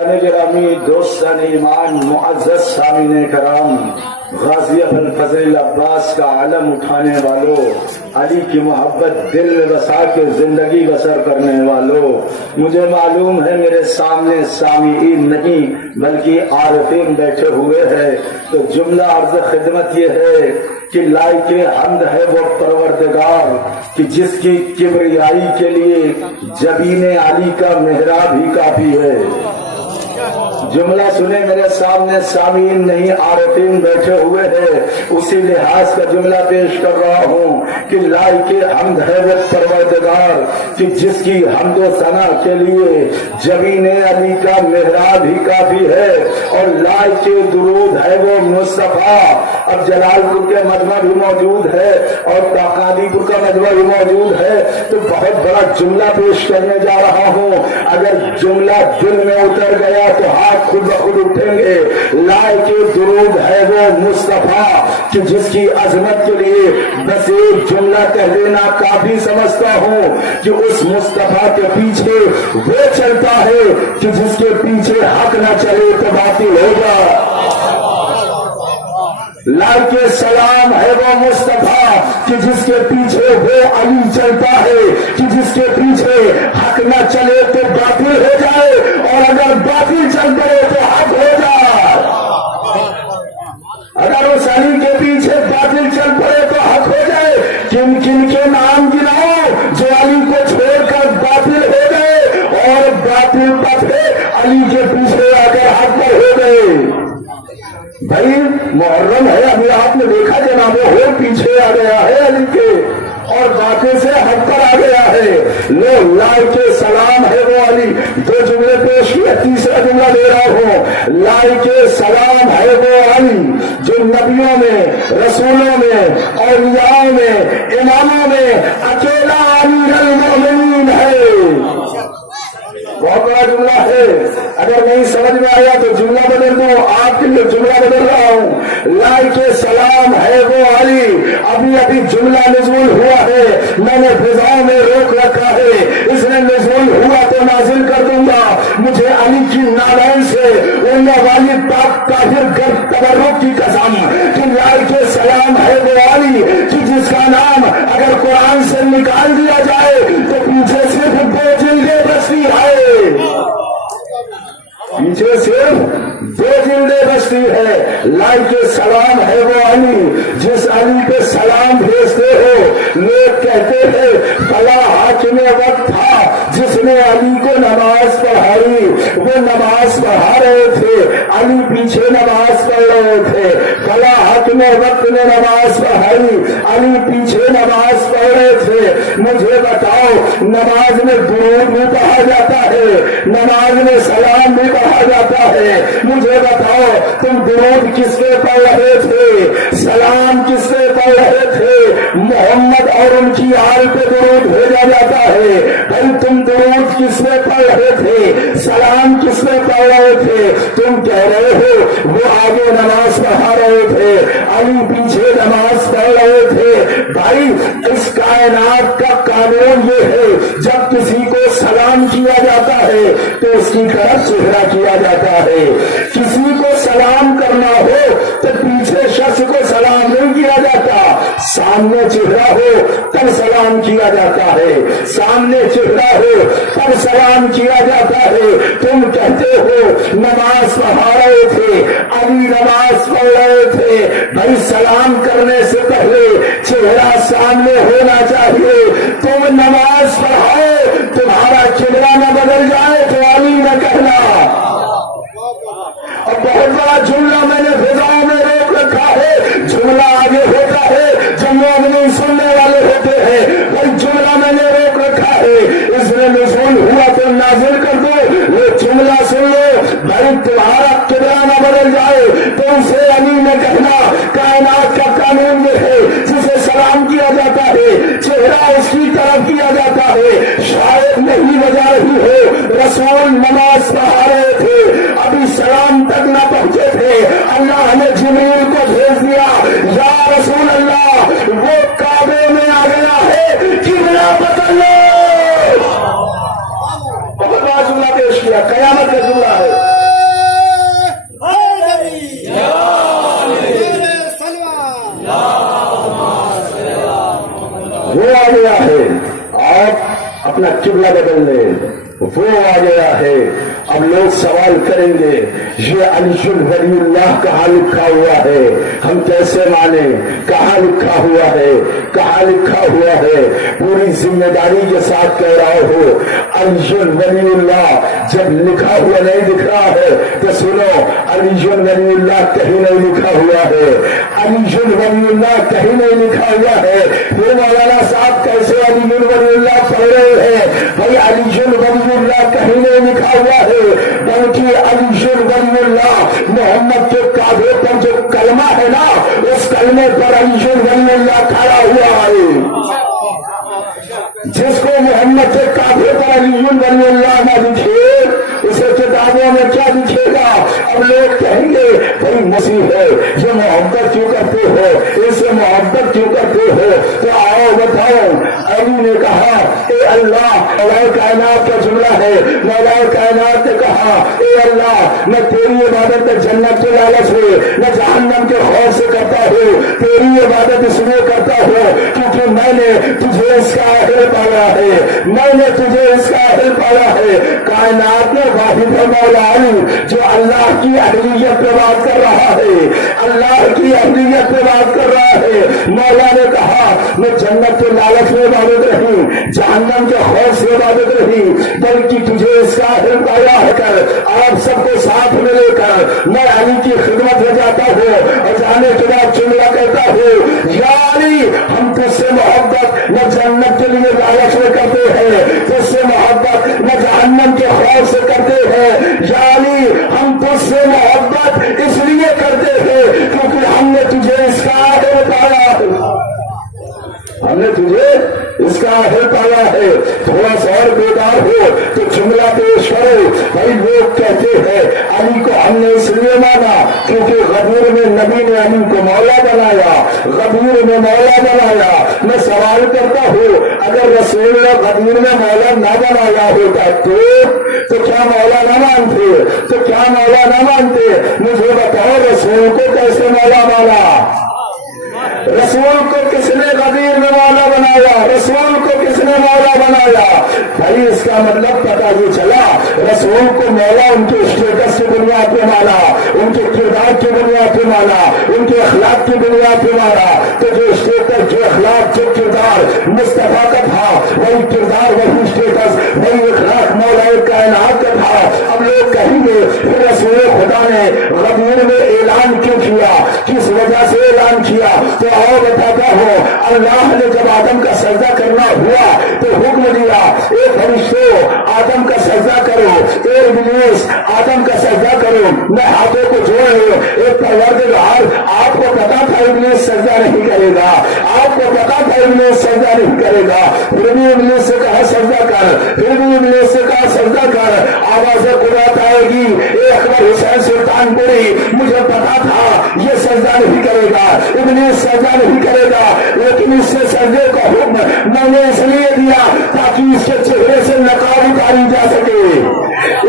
گرامی، دوستان ایمان، معزز سامعین کرام، غازی ابوالفضل عباس کا علم اٹھانے والوں، علی کی محبت دل میں بسا کے زندگی بسر کرنے والوں، مجھے معلوم ہے میرے سامنے سامعین نہیں بلکہ عارفین بیٹھے ہوئے ہیں، تو جملہ عرض خدمت یہ ہے کہ لائق حمد ہے وہ پروردگار کہ جس کی کبریائی کے لیے جبین علی کا محراب ہی کافی ہے۔ جملہ سنے میرے سامنے سامعین نہیں عارفین بیٹھے ہوئے ہیں، اسی لحاظ کا جملہ پیش کر رہا ہوں کہ لائق حمد ہے وہ پروردگار کہ جس کی حمد و ثنا کے لیے جبین علی کا محراب ہی کافی ہے، اور لائق درود ہے وہ مصطفیٰ۔ اب جلال پور کے مجمع بھی موجود ہے اور تاقادی پور کا مجمع بھی موجود ہے، تو بہت بڑا جملہ پیش کرنے جا رہا ہوں، اگر جملہ دل میں اتر گیا تو ہاتھ خود بخود اٹھیں گے۔ لائق درود ہے وہ مصطفیٰ کہ جس کی عظمت کے لیے بس ایک جملہ کہہ دینا کافی سمجھتا ہوں کہ اس مصطفیٰ کے پیچھے وہ چلتا ہے کہ جس کے پیچھے حق نہ چلے تو باطل ہوگا۔ لائق سلام ہے وہ مصطفیٰ کہ جس کے پیچھے وہ علی چلتا ہے کہ جس کے پیچھے حق نہ چلے تو باطل ہو جائے، اور اگر باطل چل پڑے تو حق ہو جائے۔ اگر اس علی کے پیچھے باطل چل پڑے تو حق ہو جائے۔ کن کن کے نام گناؤ جو علی کو چھوڑ کر باطل ہو گئے اور باطل پتھرے علی کے پیچھے آ کر حق پر ہو گئے۔ بھائی محرم ہے، ابھی آپ نے دیکھا جناب وہ پیچھے آ گیا ہے علی کے اور باقی سے حق پر آ گیا ہے۔ لو لائق سلام ہے وہ علی۔ دو جملے پیش کیے، تیسرا جملہ دے رہا ہوں، لائق سلام ہے وہ علی جو نبیوں میں، رسولوں میں، اولیاء میں، اماموں میں اکیلا امیر المومنین ہے۔ بہت بڑا جملہ ہے، اگر نہیں سمجھ میں آیا تو جملہ بدل دوں، آپ کے لیے جملہ بدل رہا ہوں۔ لائق سلام ہے وہ علی، ابھی ابھی جملہ نزول ہوا ہے، میں نے فضاؤں میں روک رکھا ہے، اس نے نزول ہوا تو نازل کر دوں گا۔ مجھے علی کی نالین سے اڑنے والی پاک کافر گرد تبرک کی قسم کہ لائق سلام ہے وہ علی کہ جس کا نام اگر قرآن سے نکال دیا جائے تو پیچھے صرف دو جلدیں بچتی ہے، پیچھے صرف دو جلدیں بچتی ہے۔ لائق سلام ہے وہ علی جس علی پہ سلام بھیجتے ہو۔ لوگ کہتے ہیں فلاں حاکم وقت تھا جس نے علی کو نماز پڑھائی، وہ نماز پڑھا رہے تھے، علی پیچھے نماز پڑھ رہے تھے۔ فلاں حاکم وقت نے نماز پڑھائی، علی پیچھے نماز پڑھ رہے تھے۔ مجھے بتاؤ نماز میں درود بھی پڑھا جاتا ہے، نماز میں سلام بھی پڑھا جاتا ہے، مجھے بتاؤ تم درود کس پہ پڑھ رہے تھے، سلام کس پہ پڑھ رہے تھے؟ محمد اور ان کی آل پہ درود بھیجا جاتا ہے، بھائی تم درود کس پہ پڑھ رہے تھے، سلام کس پہ پڑھ رہے تھے؟ تم کہہ رہے ہو وہ آگے نماز پڑھا رہے تھے، علی پیچھے نماز پڑھ رہے تھے۔ بھائی اس کائنات کا قانون یہ ہے جب کسی کو سلام کیا جاتا ہے تو اس کی طرف چہرہ کیا جاتا ہے، کسی کو سلام کرنا ہو تو پیچھے شخص کو سلام نہیں کیا جاتا، سامنے چہرہ ہو تب سلام کیا جاتا ہے، سامنے چہرہ ہو تب سلام کیا جاتا ہے۔ تم کہتے ہو نماز پڑھا رہے تھے، علی نماز پڑھ رہے تھے، بھائی سلام کرنے سے پہلے چہرہ سامنے ہونا چاہیے۔ تم نماز پڑھاؤ تمہارا چہرہ نہ بدل جائے تو علی نہ کہنا۔ اور بہت بڑا جملہ میں نے فضاؤں میں روک رکھا ہے، جملہ آگے ہوتا ہے جب لوگ نہیں سننے والے ہوتے ہیں، بھائی جملہ میں نے روک رکھا ہے، اس میں نزول ہوا تو نازل کر دو، وہ جملہ سن لو، بھائی تمہارا قبلہ نہ بدل جائے تو اسے علی نہ کہنا۔ کائنات کا قانون یہ ہے جسے سلام کیا جاتا ہے چہرہ اس کی طرف کیا جاتا ہے۔ شاید نہیں بجا رہی ہو، رسول نماز پڑھا رہے تھے، ابھی سلام تک نہ پہنچے تھے، اللہ نے جبریل کو بھیج دیا، یا رسول اللہ وہ کعبے میں آ گیا ہے، قبلہ بدل لو۔ بہت بڑا جملہ پیش کیا، قیامت کا جملہ ہے۔ कर ले, वो आ गया है। अब लोग सवाल करेंगे ये अलीजुल वलीउल्लाह कहाँ लिखा हुआ है, हम कैसे माने, कहाँ लिखा हुआ है, कहाँ लिखा हुआ है। पूरी जिम्मेदारी के साथ कह रहा हो अलीजुल वलीउल्लाह जब लिखा हुआ नहीं दिख रहा है तो सुनो, अलीजुल वलीउल्लाह कहीं नहीं लिखा हुआ है, अलीजुल वलीउल्लाह कहीं नहीं लिखा हुआ है। फिर मौलाना साहब कैसे अलीजुल वलीउल्लाह पढ़ रहे हैं? भाई अलीजुल वलीउल्लाह कहीं नहीं लिखा हुआ है, बल्कि अलीजुल वलीउल्लाह मोहम्मद के काबे पर जो कलमा है ना, उस कलमे पर अलीजुल वलीउल्लाह खड़ा हुआ है। जिसको मोहम्मद के काबे पर अलीजुल वलीउल्लाह ना दिखे उसे किताबों में क्या दिखेगा? अब लोग कहेंगे भाई मसीह है, ये मोहब्बत क्यों करते हो, इससे मोहब्बत क्यों करते हो? तो आओ बताओ। अली ने कहा ए अल्लाह, मौला कायनात का जुमला है, मौला कायनात ने कहा ए अल्लाह मैं तेरी इबादत जन्नत के लालच में, मैं जहन्नम के खौफ से करता हूँ, तेरी इबादत इसलिए करता हूँ क्योंकि मैंने तुझे इसका अहल पाया है, मैंने तुझे इसका अहल पाया है। कायनात में वाहिद मौला अली जो अल्लाह की अहलियत पे बात कर रहा है, अल्लाह की अहलियत पे बात कर रहा है। मौला ने कहा मैं जन्नत के लालच में इबादत रही, जहन्नम के खौफ से इबादत रही, बल्कि तुझे इसका अहल पाया है कर आप सबको साथ में लेकर मैं अली की खिदमत में जाता हूँ और जाने के बाद जुमला कहता हूँ या अली हम तुझसे मोहब्बत न जन्नत के लिए लालच में करते हैं, तुझसे मोहब्बत न जहन्नम के खौफ से करते हैं। या अली हम तुझसे मोहब्बत इसलिए करते हैं क्योंकि हमने तुझे इसका अहल पाया है, हमने तुझे इसका अहल पाया है। थोड़ा सा और बेदार हो तो जुमला पेश करो। भाई लोग कहते हैं अली को हमने इसलिए माना क्योंकि गदीर में नबी ने अली को मौला बनाया, गदीर में मौला बनाया। मैं सवाल करता हूँ अगर रसूल ने गदीर में मौला ना बनाया होता तो क्या मौला ना मानते, तो क्या मौला ना मानते? मुझे बताओ रसूल को कैसे मौला माना? रसूल को किसने गदीर में मौला बनाया? रसूल को किसने मौला बनाया? भाई इसका मतलब पता ये चला रसूल को मौला उनके स्टेटस की बुनियाद पे माना, उनके किरदार की बुनियाद पे माना, उनके अखलाक की बुनियाद पे माना। तो जो स्टेटस, जो अखलाक, जो किरदार मुस्तफा का था वही किरदार, वही स्टेटस, वही अखलाक मौला कायनात का था। अब लोग कहेंगे फिर रसूल खुदा ने गदीर में ऐलान क्यों किया, किस वजह से ऐलान किया? तो आओ बताता हूँ। अल्लाह ने जब आदम का सजदा करना हुआ तो हुक्म दिया ए फरिश्तों आदम का सजदा करो, ए इब्लीस आदम का सजदा करो। मैं हाथों को जोड़ रहा हूँ एक परवरदिगार, आपको पता था इब्लीस सजदा नहीं करेगा, आपको पता था इब्लीस सजदा नहीं करेगा, फिर भी इब्लीस से कहा सजदा कर, फिर भी इब्लीस से कहा सजदा कर। आवाज कुरात आएगी ए अकबर हुसैन सुल्तानपुरी, मुझे पता था ये सजदा नहीं करेगा, इब्लीस सजदा नहीं करेगा, लेकिन इससे सजदे का हुक्म मैंने इसलिए दिया ताकि इसके चेहरे से नकाब उतारी जा सके,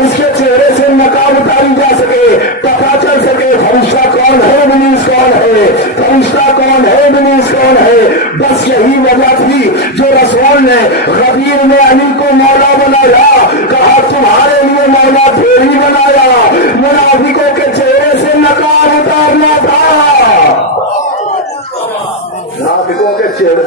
इसके चेहरे से नकाब उतारी जा सके, पता चल सके फरिश्ता कौन है, इब्लीस कौन है, फरिश्ता कौन है, इब्लीस कौन है। बस यही वजह थी जो रसूल ने गदीर में अली को मौला बनाया, कहा तुम्हारे लिए मौला फिर ही बनाया, मुनाफिकों के चेहरे से नकाब उतारना था, मुनाफिकों के चेहरे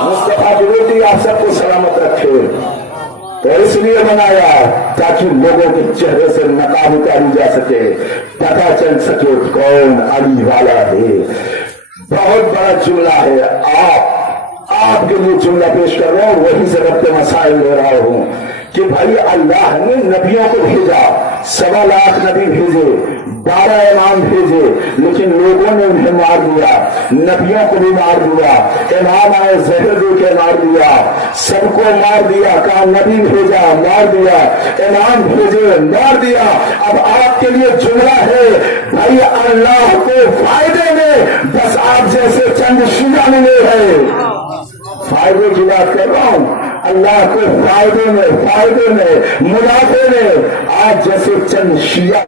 मुस्तफा की बेटी आप सबको सलामत रखे, तो इसलिए बनाया ताकि लोगों के चेहरे से नकाब उतारी जा सके, पता चल सके कौन अली वाला है। बहुत बड़ा जुमला है, आपके लिए जुमला पेश कर रहा हूं, वही से रब्ते मसाइल ले रहा हूं कि भाई अल्लाह ने नबियों को भेजा, 1.25 लाख नबी भेजे, 12 इमाम भेजे, लेकिन लोगों ने उन्हें मार दिया, नबियों को भी मार दिया, इमाम आए जहर दे के मार दिया, सबको मार दिया, कहा नबी भेजा मार दिया, इमाम भेजे मार दिया। अब आपके लिए जुमला है भाई अल्लाह को फायदे में बस आप जैसे चंद शिया मिले हैं, फायदे की बात कर रहा हूं, अल्लाह को फायदे में मुनाफे में आज जैसे चंद शिया